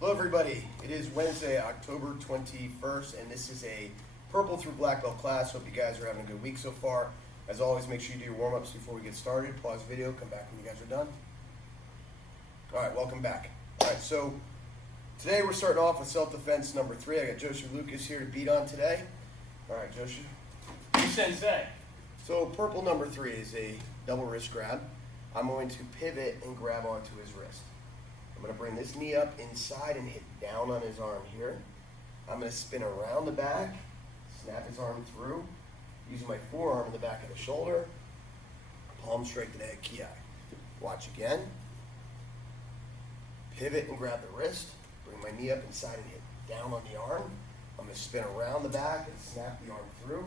Hello everybody, it is Wednesday, October 21st, and this is a purple through black belt class. Hope you guys are having a good week so far. As always, make sure you do your warm-ups before we get started. Pause the video, come back when you guys are done. Alright, welcome back. Alright, so today we're starting off with self-defense number 3. I got Joseph Lucas here to beat on today. Alright, Joseph. You sensei. So purple number 3 is a double wrist grab. I'm going to pivot and grab onto his wrist. I'm going to bring this knee up inside and hit down on his arm here. I'm going to spin around the back, snap his arm through, using my forearm in the back of the shoulder, palm straight to the head, ki. Watch again. Pivot and grab the wrist, bring my knee up inside and hit down on the arm. I'm going to spin around the back and snap the arm through,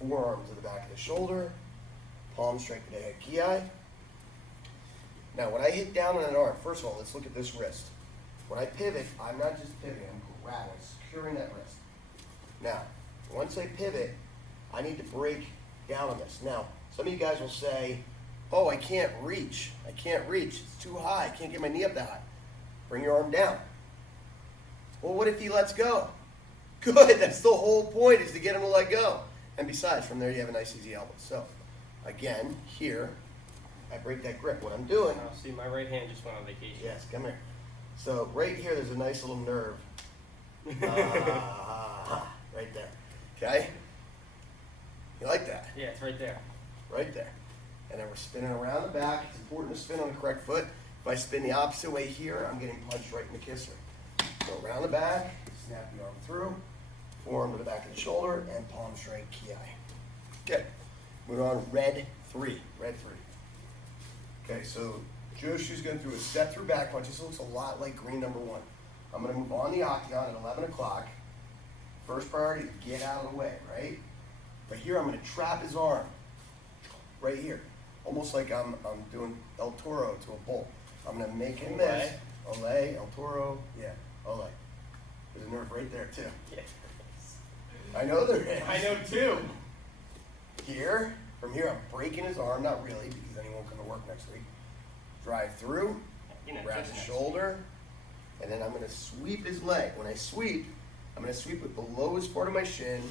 forearm to the back of the shoulder, palm straight to the head, ki. Now, when I hit down on an arm, first of all, let's look at this wrist. When I pivot, I'm not just pivoting, I'm grabbing, securing that wrist. Now, once I pivot, I need to break down on this. Now, some of you guys will say, oh, I can't reach. It's too high. I can't get my knee up that high. Bring your arm down. Well, what if he lets go? Good, that's the whole point, is to get him to let go. And besides, from there you have a nice easy elbow. So, again, here, I break that grip. What I'm doing... Oh, see, my right hand just went on vacation. Yes, come here. So right here, there's a nice little nerve. Right there. Okay? You like that? Yeah, it's right there. Right there. And then we're spinning around the back. It's important to spin on the correct foot. If I spin the opposite way here, I'm getting punched right in the kisser. So around the back, snap the arm through, forearm to the back of the shoulder, and palm straight, ki. Okay. Moving on, red 3. Red 3. Okay, so Joshua's going through a step through back punch. This looks a lot like green number 1. I'm going to move on the octagon at 11 o'clock. First priority, get out of the way, right? But here I'm going to trap his arm right here. Almost like I'm doing El Toro to a bull. I'm going to make him miss. Olay, El Toro, yeah, Olay. There's a nerve right there too. Yeah. I know there is. I know too. Here, from here I'm breaking his arm, not really, because then he won't come to work next week. Drive through, grab his shoulder, and then I'm going to sweep his leg. When I sweep, I'm going to sweep with the lowest part of my shin,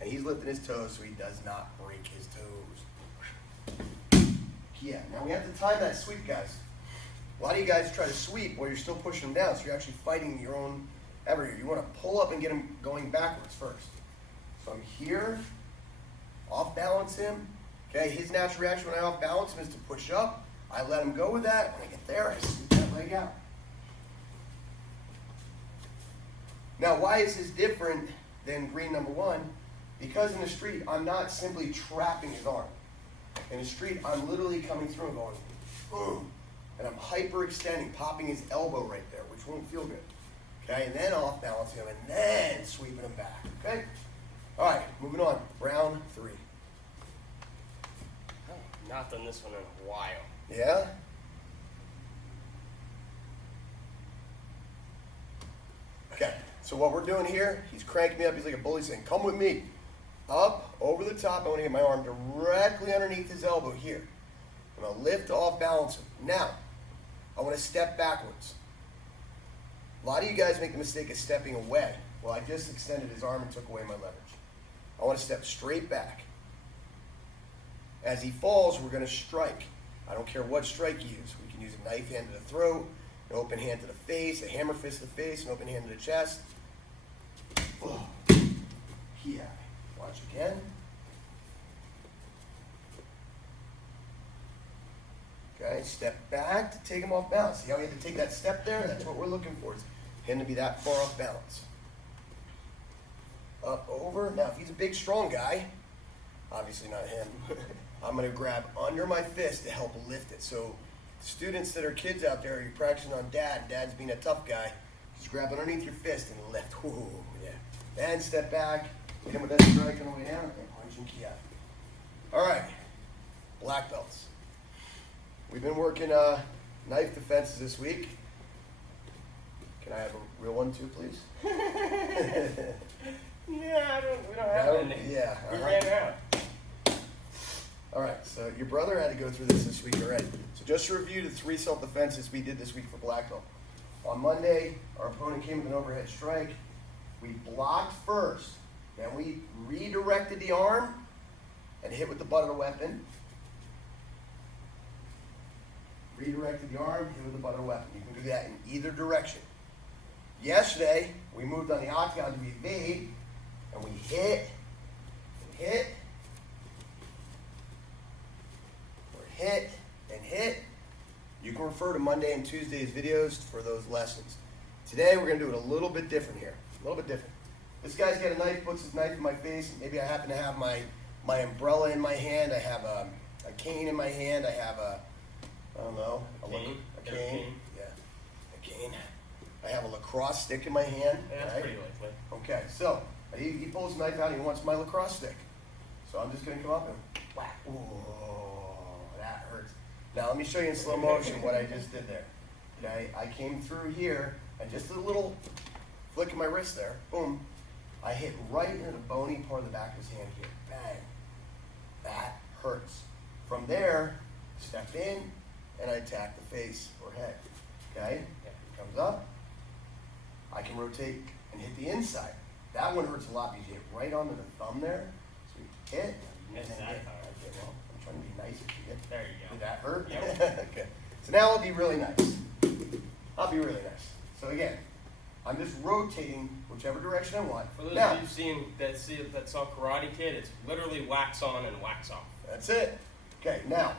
and he's lifting his toes so he does not break his toes. Yeah, now we have to time that sweep, guys. A lot of you guys try to sweep while you're still pushing him down, so you're actually fighting your own effort here. You want to pull up and get him going backwards first. So I'm here, off balance him. Okay, his natural reaction when I off balance him is to push up. I let him go with that. When I get there, I sweep that leg out. Now, why is this different than green number 1? Because in the street, I'm not simply trapping his arm. In the street, I'm literally coming through and going, boom. And I'm hyperextending, popping his elbow right there, which won't feel good. Okay, and then off balancing him, and then sweeping him back. Okay? All right, moving on. Round 3. I've not done this one in a while. Yeah? Okay, so what we're doing here, he's cranking me up. He's like a bully saying, come with me. Up, over the top. I want to get my arm directly underneath his elbow here. I'm going to lift off balance him. Now, I want to step backwards. A lot of you guys make the mistake of stepping away. Well, I just extended his arm and took away my leverage. I want to step straight back. As he falls, we're going to strike. I don't care what strike you use. We can use a knife hand to the throat, an open hand to the face, a hammer fist to the face, an open hand to the chest. Oh. Yeah. Watch again. Okay, step back to take him off balance. See how he had to take that step there? That's what we're looking for, is him to be that far off balance. Up, over. Now, if he's a big, strong guy, obviously not him, I'm going to grab under my fist to help lift it. So, students that are kids out there, you're practicing on dad's being a tough guy, just grab underneath your fist and lift. Ooh, yeah. Then step back, hit him with that strike on the way down, and punch and ki. All right, black belts. We've been working knife defenses this week. Can I have a real one too, please? Yeah, we don't have any. Yeah. We ran out. All right, so your brother had to go through this week already. So just to review the 3 self-defenses we did this week for black belt. On Monday, our opponent came with an overhead strike. We blocked first, then we redirected the arm and hit with the butt of the weapon. Redirected the arm, hit with the butt of the weapon. You can do that in either direction. Yesterday, we moved on the octagon to evade, and we hit, and hit, or hit, and hit. You can refer to Monday and Tuesday's videos for those lessons. Today, we're going to do it a little bit different here. A little bit different. This guy's got a knife, puts his knife in my face. Maybe I happen to have my umbrella in my hand. I have a cane in my hand. I have I don't know. A cane? A cane. Yeah, a cane. I have a lacrosse stick in my hand. Yeah, that's right? pretty likely. Okay, so he pulls his knife out and he wants my lacrosse stick. So I'm just going to come up and whack. Ooh, that hurts. Now let me show you in slow motion what I just did there. Okay, I came through here and just a little flick of my wrist there, boom, I hit right into the bony part of the back of his hand here. Bang. That hurts. From there, step in and I attack the face or head. Okay? It comes up. I can rotate and hit the inside. That one hurts a lot because you hit right onto the thumb there. So you hit. Missed and then that hit. part. Okay, well, I'm trying to be nice if you get. There you go. Did that hurt? Yep. Okay. So now I'll be really nice. I'll be really nice. So again, I'm just rotating whichever direction I want. For those Now, of you that saw Karate Kid, it's literally wax on and wax off. that's it. Okay, now,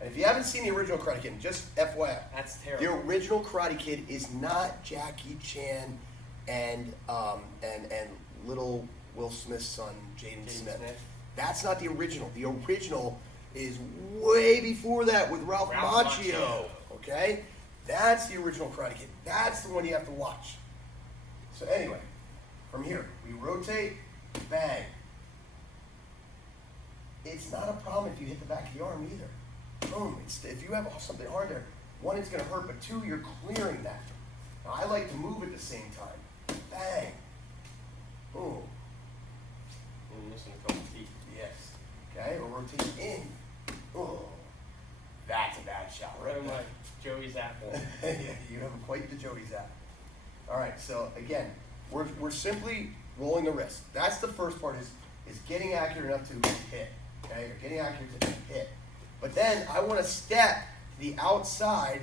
and if you haven't seen the original Karate Kid, just FYI, That's the terrible. original Karate Kid is not Jackie Chan and little Will Smith's son, Jaden Smith. That's not the original. The original is way before that with Ralph Macchio. Okay? That's the original Karate Kid. That's the one you have to watch. So anyway, from here, we rotate, bang. It's not a problem if you hit the back of the arm either. Boom. If you have something hard there, one, it's going to hurt, but two, you're clearing that. Now, I like to move at the same time. Bang. Boom. You're missing a couple teeth. Yes. Okay, or rotate in. Oh, that's a bad shot Right right in there. my Joey's apple. Yeah, you have quite the Jody's app. All right, so again, we're simply rolling the wrist. That's the first part is getting accurate enough to hit, okay, or getting accurate to hit. But then I want to step the outside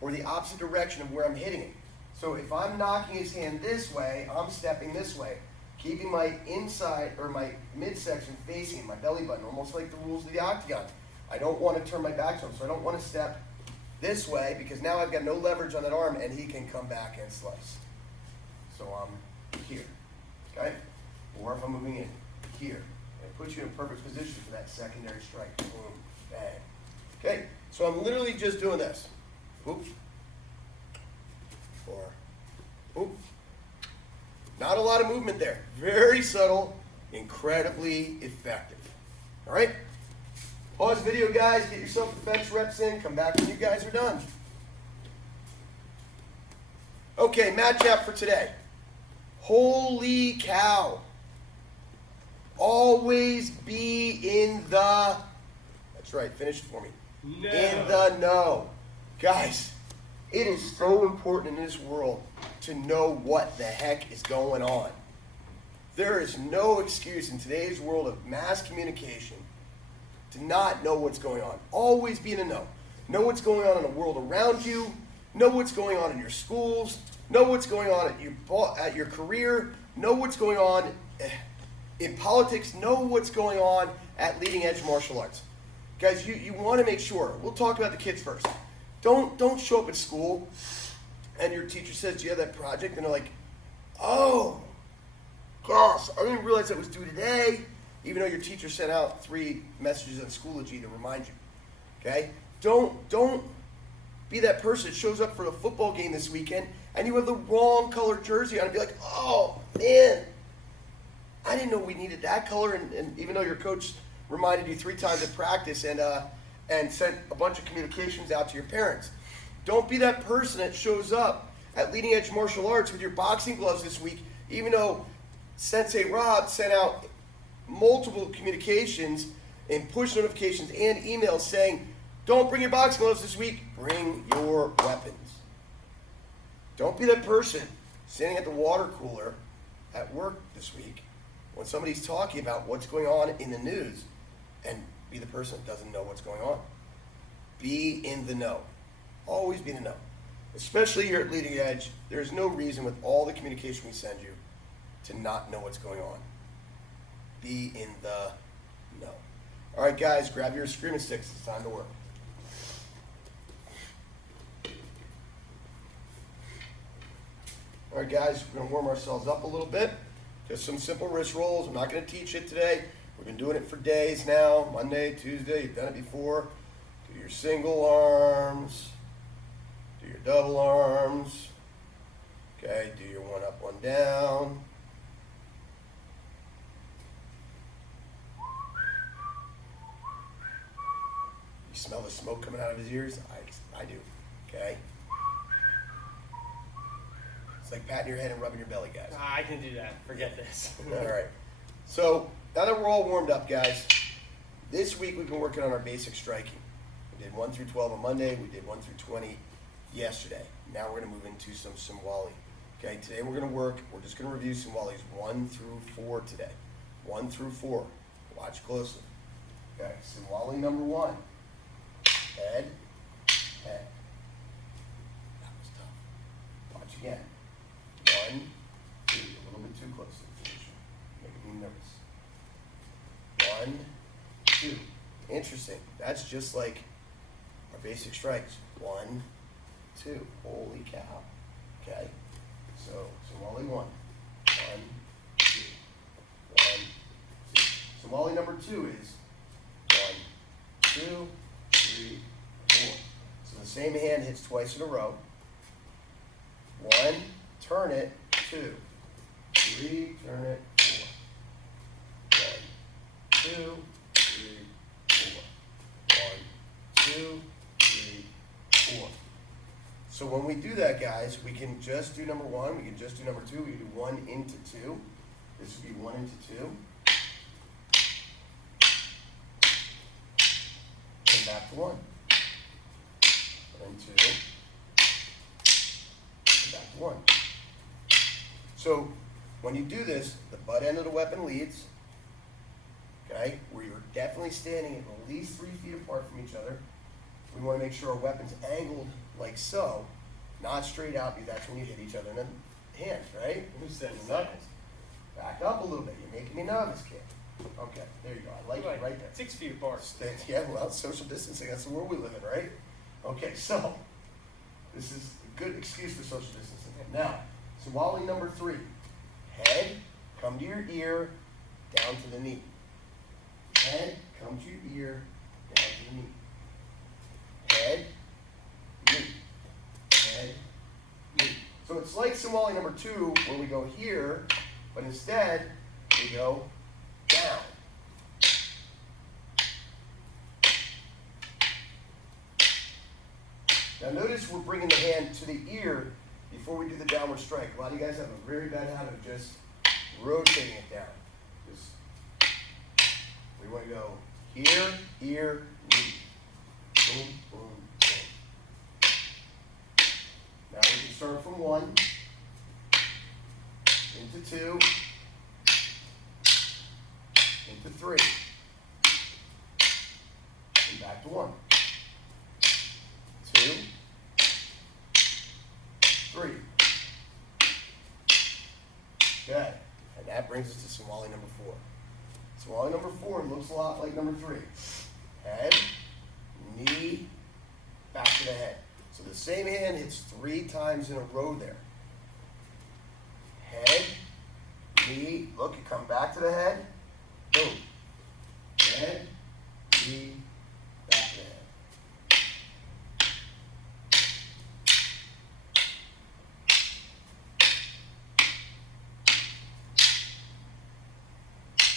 or the opposite direction of where I'm hitting it. So if I'm knocking his hand this way, I'm stepping this way, keeping my inside or my midsection facing my belly button, almost like the rules of the octagon. I don't want to turn my back to him, so I don't want to step this way because now I've got no leverage on that arm and he can come back and slice. So I'm here, okay? Or if I'm moving in, here. And it puts you in a perfect position for that secondary strike. Boom, bang. Okay, so I'm literally just doing this. Whoop. Or, whoop. Not a lot of movement there. Very subtle, incredibly effective. All right? Pause video, guys. Get yourself defense reps in. Come back when you guys are done. Okay, matchup for today. Holy cow. Always be in the, that's right, finish it for me. No. In the know. Guys, it is so important in this world to know what the heck is going on. There is no excuse in today's world of mass communication to not know what's going on. Always be in the know. Know what's going on in the world around you. Know what's going on in your schools. Know what's going on at your career. Know what's going on in politics. Know what's going on at leading edge martial arts. Guys, you want to make sure. We'll talk about the kids first. Don't show up at school and your teacher says, do you have that project? And they're like, oh, gosh, I didn't realize that was due today. Even though your teacher sent out 3 messages on Schoology to remind you. Okay? Don't be that person that shows up for a football game this weekend and you have the wrong color jersey on and be like, oh, man, I didn't know we needed that color. And even though your coach reminded you 3 times at practice and sent a bunch of communications out to your parents. Don't be that person that shows up at Leading Edge Martial Arts with your boxing gloves this week, even though Sensei Rob sent out multiple communications and push notifications and emails saying, don't bring your boxing gloves this week, bring your weapons. Don't be that person sitting at the water cooler at work this week when somebody's talking about what's going on in the news and be the person that doesn't know what's going on. Be in the know. Always be in the know. Especially here at Leading Edge, there's no reason with all the communication we send you to not know what's going on. Be in the know. All right, guys, grab your screaming sticks. It's time to work. All right, guys, we're going to warm ourselves up a little bit. Just some simple wrist rolls. I'm not going to teach it today. We've been doing it for days now. Monday, Tuesday, you've done it before. Do your single arms. Do your double arms. Okay, do your one up, one down. You smell the smoke coming out of his ears? I do. Okay? It's like patting your head and rubbing your belly, guys. I can do that. Forget this. All right. So now that we're all warmed up, guys, this week we've been working on our basic striking. We did 1 through 12 on Monday. We did 1 through 20 yesterday. Now we're going to move into some Simwali. Okay, today we're going to we're just going to review Simwalis 1 through 4 today. 1 through 4. Watch closely. Okay, Simwali number 1. Head, head. That was tough. Watch again. 1, 2. A little bit too close to the position. Making me nervous. 1, 2. Interesting. That's just like our basic strikes. 1, 2. Holy cow. Okay. So Somali 1. 1, 2. 1, 2. Somali number 2 is 1, 2, 3, 4. So the same hand hits twice in a row. 1, turn it, 2, 3, turn it, 4. 1, 2, 3, 4. 1, 2, 3, 4. So when we do that, guys, we can just do number 1, we can just do number 2, we can do 1 into 2. This would be 1 into 2. And back to 1. And 2. And back to 1. So when you do this, the butt end of the weapon leads, okay, where you're definitely standing at least 3 feet apart from each other. We want to make sure our weapon's angled like so, not straight out, because that's when you hit each other in the hands, right? Who said Knuckles. Back up a little bit. You're making me nervous, kid. Okay, there you go. I like it right there. 6 feet apart. Yeah, well, social distancing, that's the world we live in, right? Okay, so this is a good excuse for social distancing. Now, Somali number 3. Head, come to your ear, down to the knee. Head, come to your ear, down to the knee. Head, knee. Head, knee. So it's like Somali number 2 where we go here, but instead we go down. Now notice we're bringing the hand to the ear before we do the downward strike. A lot of you guys have a very bad habit of just rotating it down. We want to go here, ear, knee. Boom, boom, boom. Now we can start from 1, into 2, into 3, and back to 1. 2, 3. Okay, and that brings us to Somali number 4. Somali number 4 looks a lot like number 3. Head, knee, back to the head. So the same hand hits 3 times in a row there. Head, knee, look, you come back to the head, boom. Head, knee, back to the head.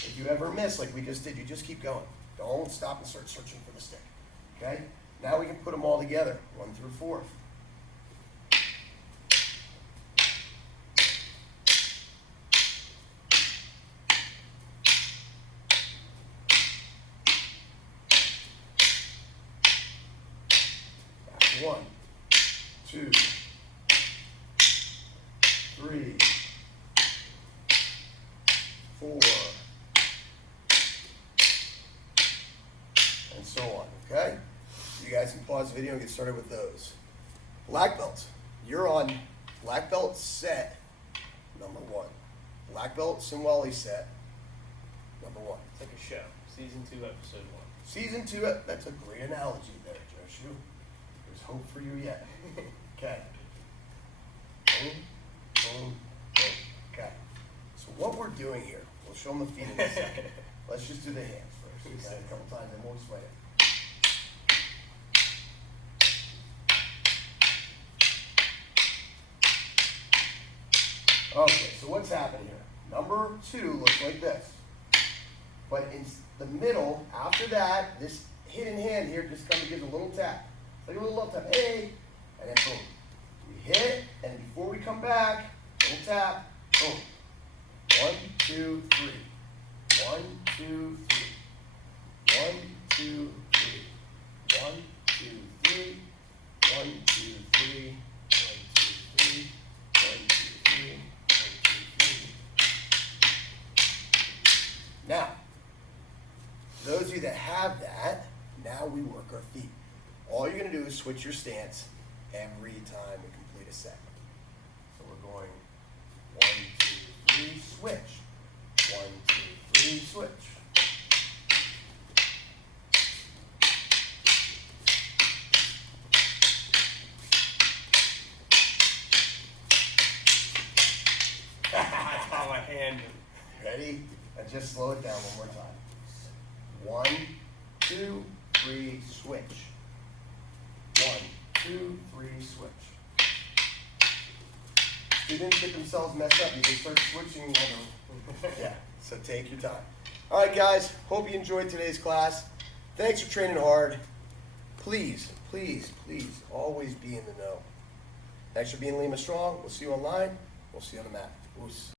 If you ever miss, like we just did, you just keep going. Don't stop and start searching for the stick. Okay? Now we can put them all together, 1 through 4. Back to 1, 2, 3, 4, and so on, okay? You guys can pause the video and get started with those. Black belts. You're on black belt set number 1. Black belt Sinwali set number 1. It's like a show. Season 2, episode 1. Season 2, that's a great analogy there, Joshua. There's hope for you yet. Okay. Boom, boom, boom. Okay. So what we're doing here, we'll show them the feet in a second. Let's just do the hands first. Okay? A couple times, and we'll explain it. Okay, so what's happening here? Number 2 looks like this. But in the middle, after that, this hidden hand here just kind of gives a little tap. It's like a little love tap. Hey! And then boom. We hit, and before we come back, little tap. Boom. 1, 2, 3. 1, 2, 3. 1, 2, 3. 1, 2, 3. 1, 2, 3. 1, 2, 3. 1, 2, 3. 1, 2, 3. Now, those of you that have that, now we work our feet. All you're going to do is switch your stance every time we complete a set. So we're going 1, 2, 3, switch. 1, 2, 3, switch. I saw my hand. Ready? And just slow it down one more time. 1, 2, 3, switch. 1, 2, 3, switch. Students get themselves messed up. You can start switching. Yeah, so take your time. All right, guys. Hope you enjoyed today's class. Thanks for training hard. Please, please, please, always be in the know. Thanks for being Lima Strong. We'll see you online. We'll see you on the mat. Oos.